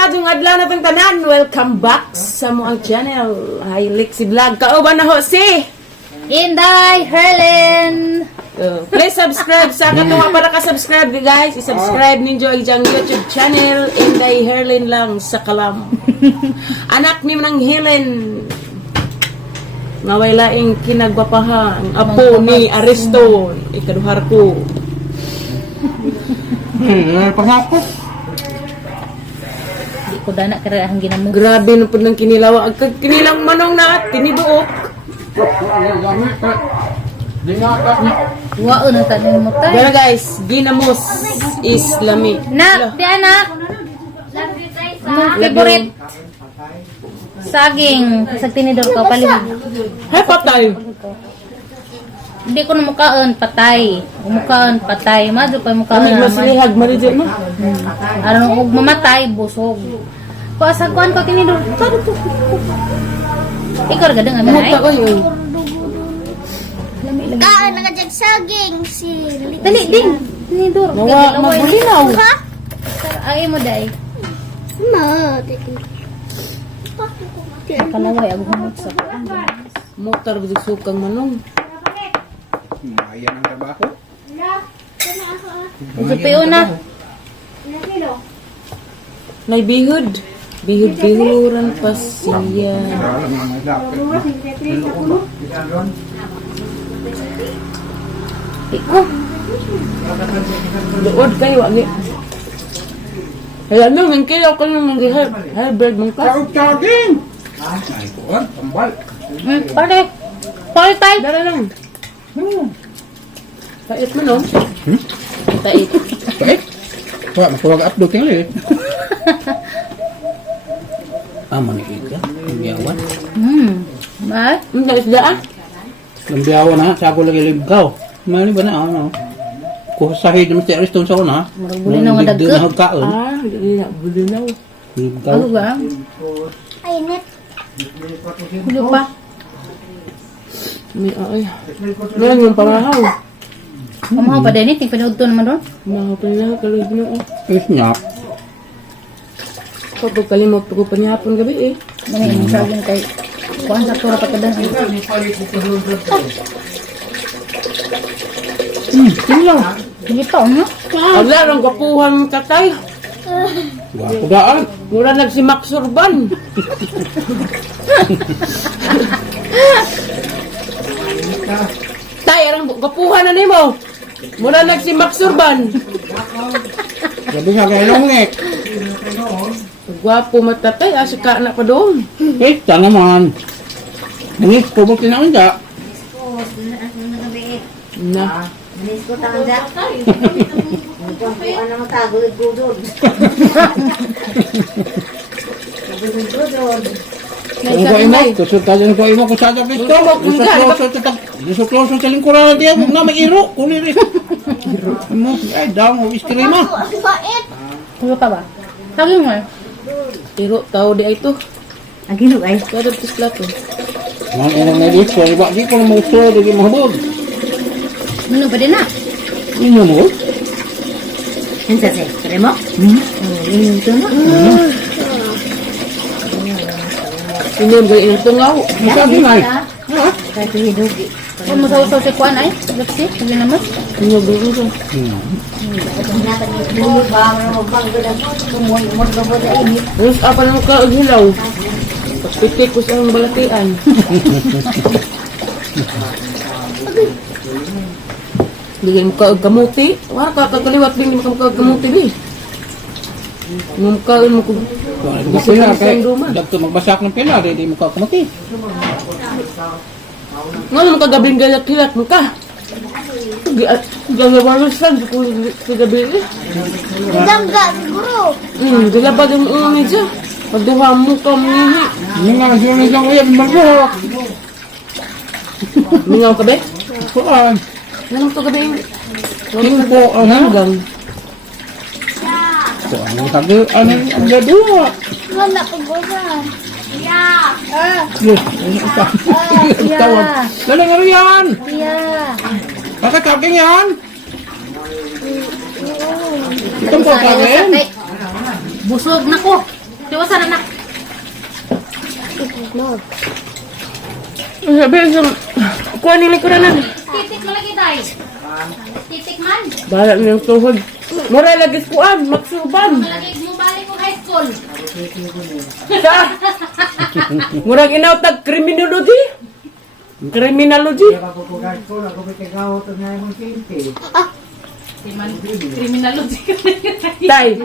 madong adlaw na tong tanan. Welcome back sa moang channel. Hi Lexi Vlog. Kauban na ho si Inday Herlin. please subscribe sa katong para ka-subscribe guys. I-subscribe ninyo ang YouTube channel. Inday Herlin lang sa kalam. Anak ni nang Helen. Ngaway laing kinagpapaha ang apo ni Aristo. Ikaduhar ko. Pangako. Di ko dana kaya ang ginamo. Grabe no pud nang kinilaw. Ag kinilang manong na tiniduok. Waon ang tanin mo tay. Pero guys, ginamos is lami. Nak, di anak. Anong favorite? Saging. Sa tinidor ka palihog. Hay patay. Hindi ko na mukaan, patay. Mukaan, patay. Madyo pa mukaan Kami naman. masilihag maridyo mo. Aron og mamatay, busog. Pasakuan ko tinidor. Ikaw gadang amin ay. Muta ko yun. Kaan nakajag saging si Dali din. Tinidor. Nawa, magulinaw. Ha? Ay mo day. Ma, Kalaway ako humot sa. Mutar bisig sukang manong. Ayan ang trabaho. Tutuyo na. Nay bihod. Bihod-bihuran pa siya. Iko. Luod kayo, wagi. Kaya ano, nang kilaw ka nang hybrid mong ka. Saging! Ay, kuwan, tambal. Pare. Pare tay. Dara lang. Pait mo no? Pait. Baik. Wah, makuwag upload yung eh. Manikita. Lambiawan. Ma. Ang isda ah. Lambiawan na, sago lagi libgaw. Mali ba na, ano? Kuha sahid naman si Ariston sa una. Buli na nga Nagdigdo na hagkaon. Ah, hindi na bulinaw. Libgaw. Ano ba? ay net. Hulo pa. May ay. Meron yung pangahaw. Kamahaw pa din eh. Tingpanood to naman doon. Pangahaw pa nila, kalog na oh. Is niya. Kapag kalimot ko pa niya hapon gabi eh. Mani, saging kay kuhan sa tura patadan. Tinglaw. Hindi pa, ano? Wala lang kapuhan tatay. Wapo daan. Mura nagsimak surban. Tay, arang kapuhan na nimo. Mura nagsimak surban. Gabi sa gailong nek. Gwapo matatay, asika na pa doon. Eh, ta naman. Ini, pubok din ako niya. Na. Ang kuha mo, kusot ka dyan kuha mo kung saan sa pisto. Isukloso sa lingkuran na diyan, huwag na may iro. Kulirin. Ay, daw mo, istiri mo. Ang bait. Hulo pa ba? Saging mo eh. Pero tao di ay ito. Agino ay. Kada tis plato. Mga inang na dito, di ko na mausto, di mo habog. Ano pa din na? Inyo mo? Yan sa say. Kare mo? Yung ito na. Inyong gawin yung tungaw. Masabi nga eh. Kahit hidugi. Kung masaw-saw si Kuan ay. Lapsi. Sige naman. Inyong gawin ito. Terus apa naman ka ang hilaw? Pagpikit ko sa ang balatian. Bigyan mo ka og kamuti. Wala ka kagaliwat din mo ka kamuti bi. Ngum ka mo ko. Gusto na, kaya dagto magbasak ng pila, di mo ka kumati. Ngano ka gabing galak-hilak mo ka? Gagawasan ko sa gabi eh. Dangga siguro. Dilabad ang unay dyan. Paduha mo ka mihi. Yung nga, yung isang uyan, magbuhok. Mingaw ka ba? Kuan. Nanong to gabi? Kimpo, ano? Hanggang. Kuan, ang sabi, ano, ang gaduha. Wala ko buwan. Yeah. Yes, tawag. Dali nga riyan. Yeah. Bakit saging yan? Itong po saging? Busog na ko. Tiwasan anak. Sabi sa kuha nila ko na. Titik na lagi tayo. Titik man. Bahala niyang tuhod. Mura lagi kuan, maksuban. Malagi mo balik ko high school. Sa murag inautag criminology. Criminology. Criminology. Tay.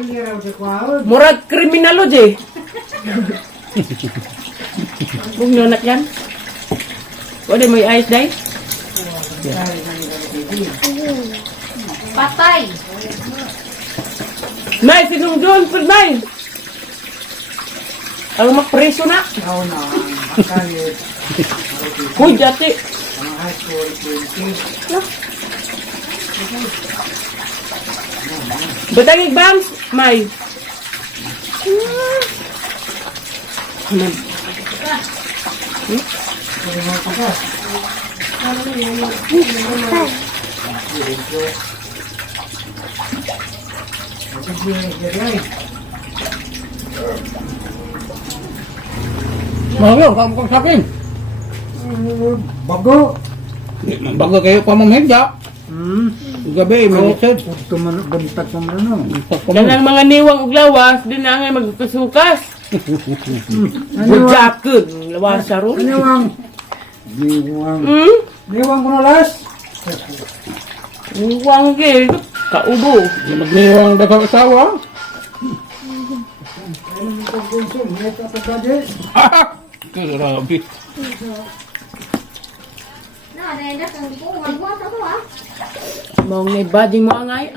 Murag criminology. Kung nanak yan. Wala mo yung ayos, day? Patay. May, sinong doon, pud may. Ang mapreso na. Uy, dati. Batangig bangs, may. Ano? Mahal, kamu kang sakin. Bago. Bago kayo pa mamahigda. Gabi, minitid. Bantag mo ano. Kanang mga niwang ug lawas, di na nga magkasukas. Bujak ko, lawas sa ron. Niwang. Niwang. Hmm? Niwang ko na las. Niwang ke, kaubo. Magniwang dagang asawa. Grabe. Mong may body mo angay.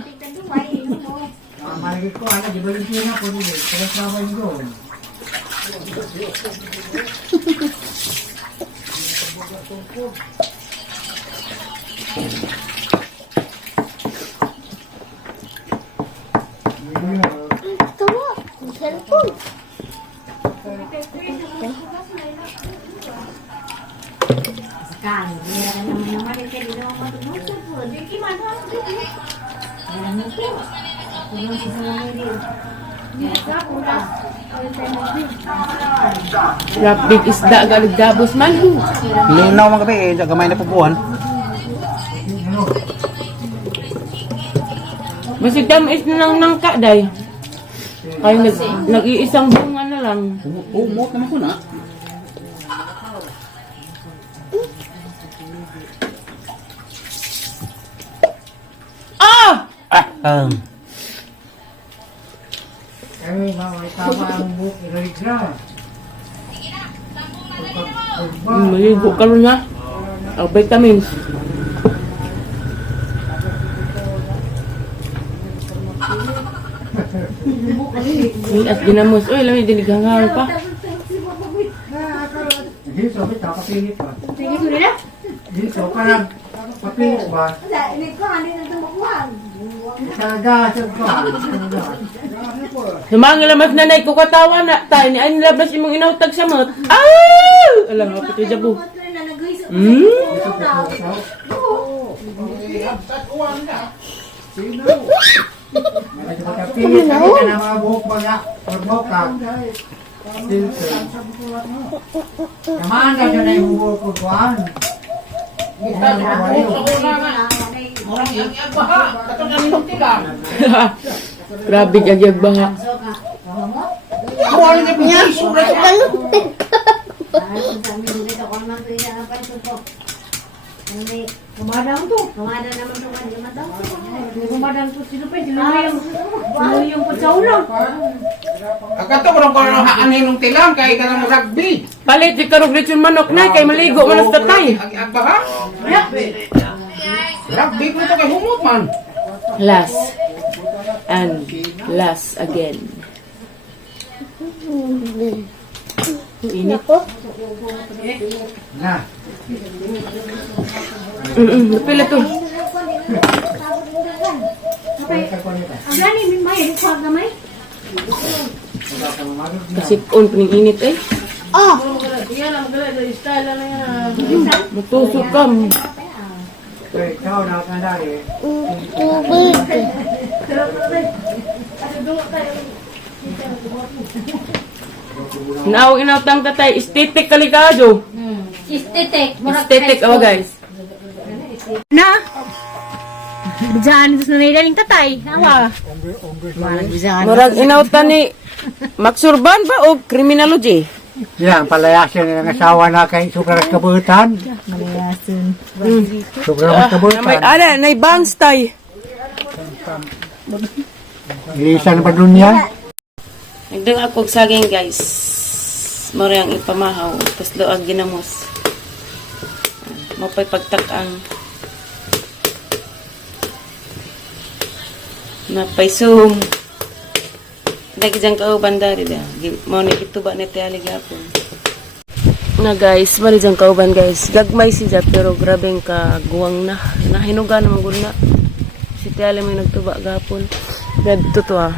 Maligit ko, ala, di ba yung sila ko nila? Kaya sama yung doon. Tawa. Cellphone. Rapid isda galig gabos man. Linaw mga gabi, eh, gamay na pupuan. Basi tamis na lang nangka, day. Kaya nag-iisang bunga na lang. Umot naman ko na. Ah! Ay, mga tama ang buhok, ilig na. Maligo ka rin na. Ang vitamins. At ginamos. Uy, lamig dinigangal pa. Hindi, sabi, kapapilit pa. Hindi, so, parang papilit ba? Kagasag pa. Sumangil naman nanay ko katawa na. Tayo ni ay labas imong inautag sa mat. Ah! Alam nga, pati jabo. Kapilit ka na mga buhok ba nga? Pagbuhok ka. Naman ka dyan na yung buhok ko kuhan. Grabe gagyag ba nga. Kumadang to. Kumadang naman to kanina daw. Kumadang to sino pa yung patsaulang. Akato ko lang ko lang haanin ng tilang kay ka ng rugby. Palit, di karog lechon manok na. Kay maligo manas tatay. Ang ba ha? Rugby ko ito kay humot man. Last. And last again. Init. Na. Napila to. Ang gani, may huwag na may. Kasipon pa ng init eh. Oh! Matusok ka. Ikaw na ka na eh. Tubig. Naawag inautang tatay, estetik kalikado. Estetik. Murag Estetik, high school. guys. Na. Bijaan ito na nilaling tatay. Awa. Murag inautan ni Maxurban ba o criminology? Yan, palayasin ng asawa na kay Sugar at Kabutan. Sugar at Kabutan. Nay bangs tay. Ilisan ba dun yan? Nagdang ako og saging guys. Mura ang ipamahaw. Tapos doag ginamos. Mapay pagtakang. Napay sum. Dagi dyan kauban dari da. Mau ni ituba ni tiali gapon. Na guys, mali dyan kauban guys. Gagmay siya pero grabeng kaguwang na. Nahinuga naman gud na. Si tiali may nagtuba gapon. Gadto to ah.